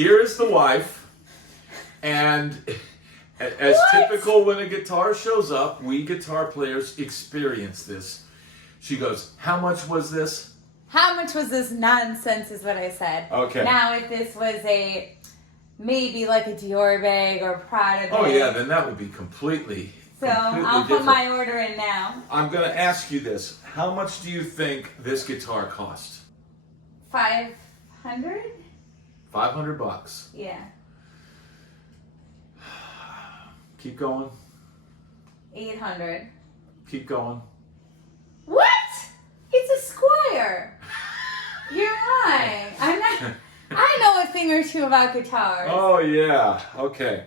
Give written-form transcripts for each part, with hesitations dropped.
here is the wife, and as typical when a guitar shows up, we guitar players experience this. She goes, how much was this? How much was this nonsense is what I said. Okay. Now if this was maybe like a Dior bag or Prada bag. Oh yeah, then that would be completely I'll different. put my order in now. I'm going to ask you this. How much do you think this guitar cost? 500? $500. Yeah. Keep going. 800. Keep going. What? It's a Squier. You're lying. I know a thing or two about guitars. Oh yeah. Okay.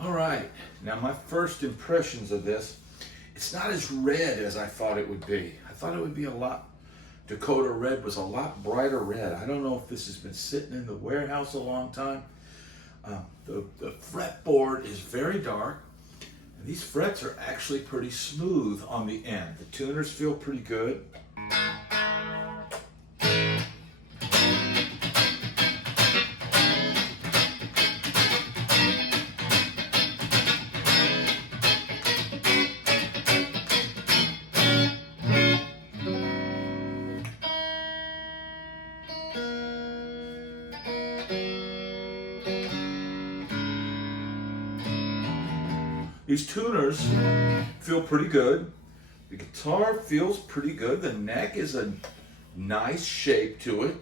All right, now my first impressions of this, it's not as red as I thought it would be. I thought it would be Dakota red was a lot brighter red. I don't know if this has been sitting in the warehouse a long time. The fretboard is very dark. And these frets are actually pretty smooth on the end. The tuners feel pretty good. These tuners feel pretty good. The guitar feels pretty good. The neck is a nice shape to it.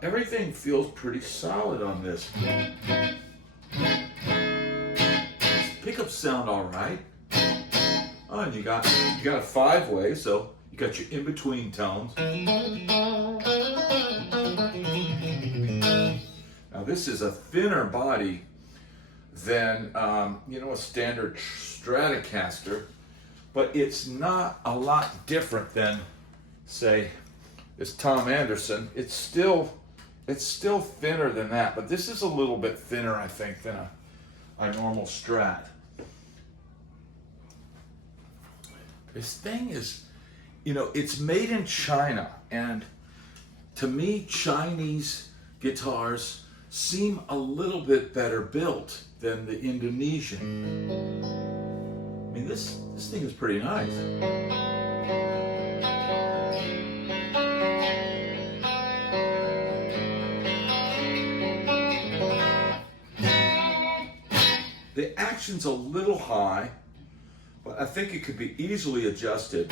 Everything feels pretty solid on this. Pickups sound all right. Oh, and you got a 5-way, so you got your in-between tones. Now this is a thinner body than a standard Stratocaster, but it's not a lot different than, say, this Tom Anderson. It's still thinner than that, but this is a little bit thinner, I think, than a normal Strat. This thing is, it's made in China, and to me, Chinese guitars seem a little bit better built than the Indonesian. I mean, this thing is pretty nice. The action's a little high, but I think it could be easily adjusted.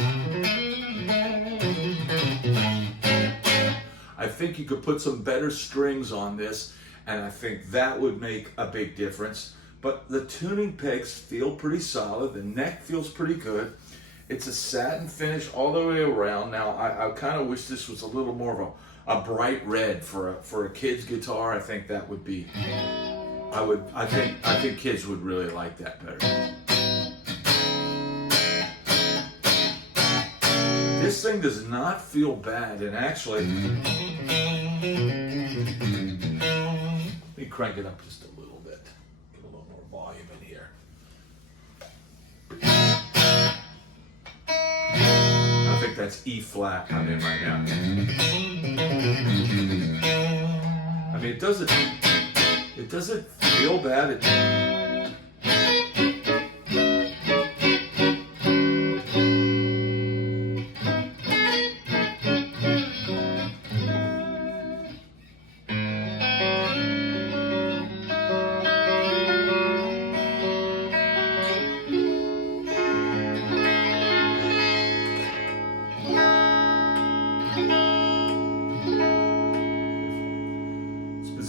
I think you could put some better strings on this, and I think that would make a big difference. But the tuning pegs feel pretty solid. The neck feels pretty good. It's a satin finish all the way around. Now, I kind of wish this was a little more of a bright red for a kid's guitar. I think that would be. I think kids would really like that better. This thing does not feel bad, and actually, let me crank it up just a little bit. Get a little more volume in here. I think that's E flat I'm in right now. I mean, it doesn't feel bad.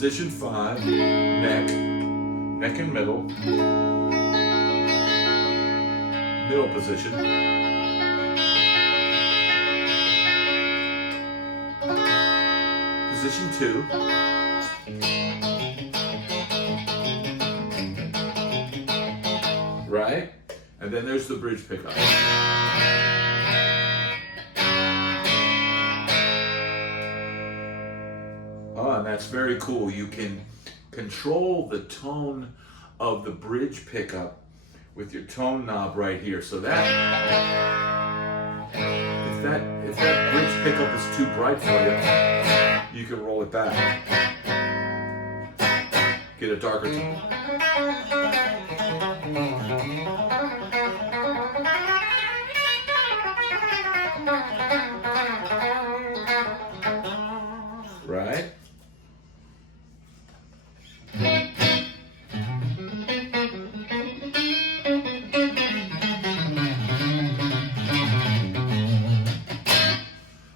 Position 5, neck and middle position. Position 2. Right? And then there's the bridge pickup. Oh, and that's very cool. You can control the tone of the bridge pickup with your tone knob right here. So that if that bridge pickup is too bright for you, you can roll it back. Get a darker tone. Right?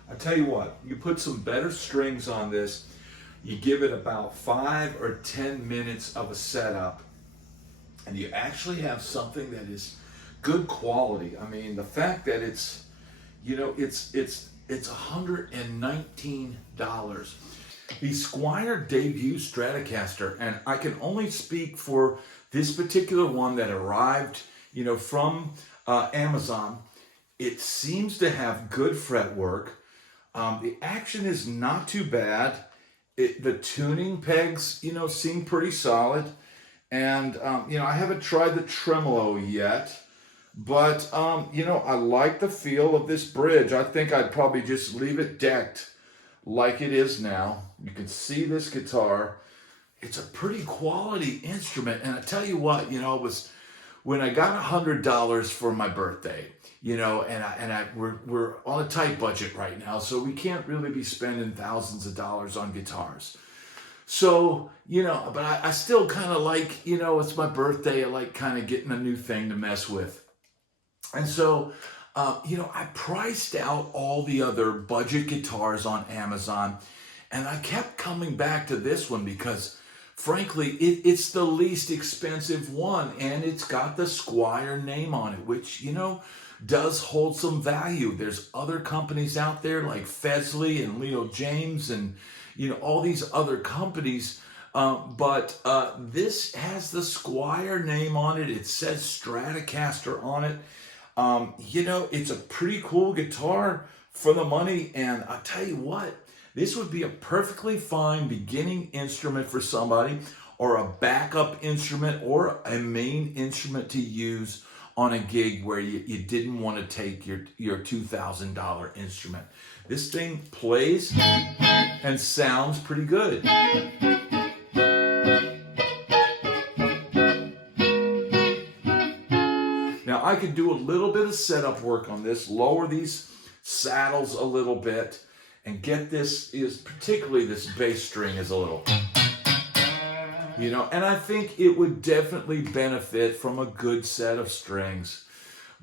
I tell you what, you put some better strings on this, you give it about 5 or 10 minutes of a setup, and you actually have something that is good quality. I mean, the fact that it's, you know, it's $119. The Squier debut Stratocaster, and I can only speak for this particular one that arrived, you know, from Amazon. It seems to have good fretwork. The action is not too bad. The tuning pegs, you know, seem pretty solid. And, you know, I haven't tried the tremolo yet, but, you know, I like the feel of this bridge. I think I'd probably just leave it decked like it is now. You can see this guitar. It's a pretty quality instrument. And I tell you what, you know, it was when I got $100 for my birthday, you know, and we're on a tight budget right now, so we can't really be spending thousands of dollars on guitars. So, you know, but I still kind of like, you know, it's my birthday. I like kind of getting a new thing to mess with. And so, you know, I priced out all the other budget guitars on Amazon, and I kept coming back to this one because, frankly, it's the least expensive one, and it's got the Squier name on it, which, you know, does hold some value. There's other companies out there like Fesley and Leo James and, you know, all these other companies, but this has the Squier name on it. It says Stratocaster on it. You know, it's a pretty cool guitar for the money, and I'll tell you what, this would be a perfectly fine beginning instrument for somebody, or a backup instrument, or a main instrument to use on a gig where you didn't want to take your $2,000 instrument. This thing plays and sounds pretty good. Now I could do a little bit of setup work on this, lower these saddles a little bit, and get this, particularly this bass string is a little, you know, and I think it would definitely benefit from a good set of strings.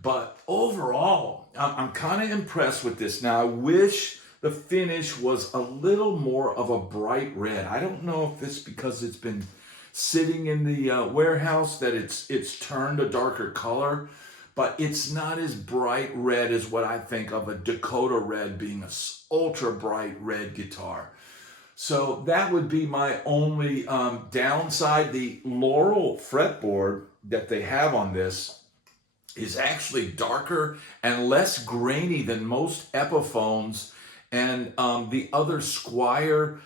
But overall, I'm kind of impressed with this. Now, I wish the finish was a little more of a bright red. I don't know if it's because it's been sitting in the warehouse that it's turned a darker color, but it's not as bright red as what I think of a Dakota red being a ultra bright red guitar. So that would be my only downside. The Laurel fretboard that they have on this is actually darker and less grainy than most Epiphones and the other Squier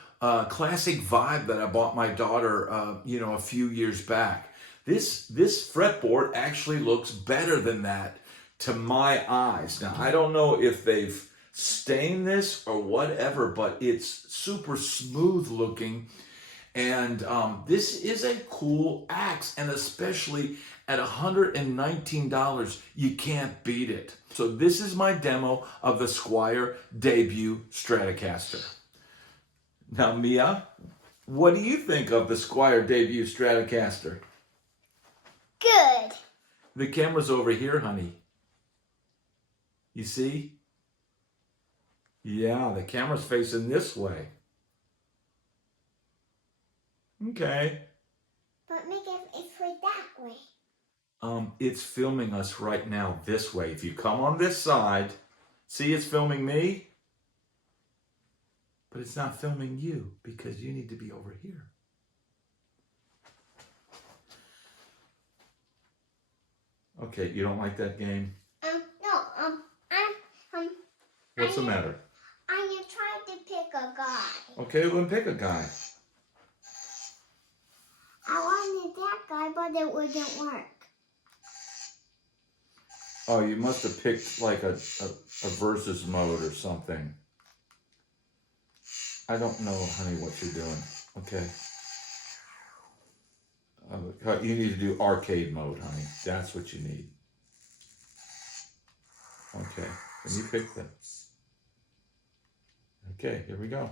classic vibe that I bought my daughter, you know, a few years back. This fretboard actually looks better than that to my eyes. Now, I don't know if they've stained this or whatever, but it's super smooth looking. And this is a cool axe, and especially at $119, you can't beat it. So this is my demo of the Squier debut Stratocaster. Now, Mia, what do you think of the Squier debut Stratocaster? Good. The camera's over here, honey. You see? Yeah, the camera's facing this way. Okay. But make it for that way. It's filming us right now this way. If you come on this side, see it's filming me, but it's not filming you because you need to be over here. Okay, you don't like that game? No, What's the matter? I'm trying to pick a guy. Okay, well, then pick a guy. I wanted that guy, but it wouldn't work. Oh, you must have picked like a versus mode or something. I don't know, honey, what you're doing. Okay. You need to do arcade mode, honey. That's what you need. Okay, then you pick that. Okay, here we go.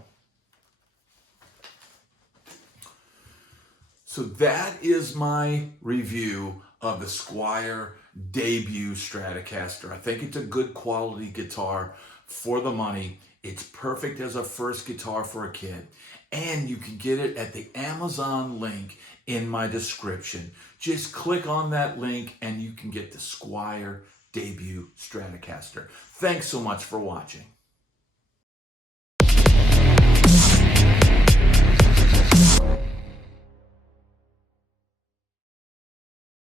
So that is my review of the Squier debut Stratocaster. I think it's a good quality guitar for the money. It's perfect as a first guitar for a kid. And you can get it at the Amazon link in my description. Just click on that link and you can get the Squier debut Stratocaster. Thanks so much for watching.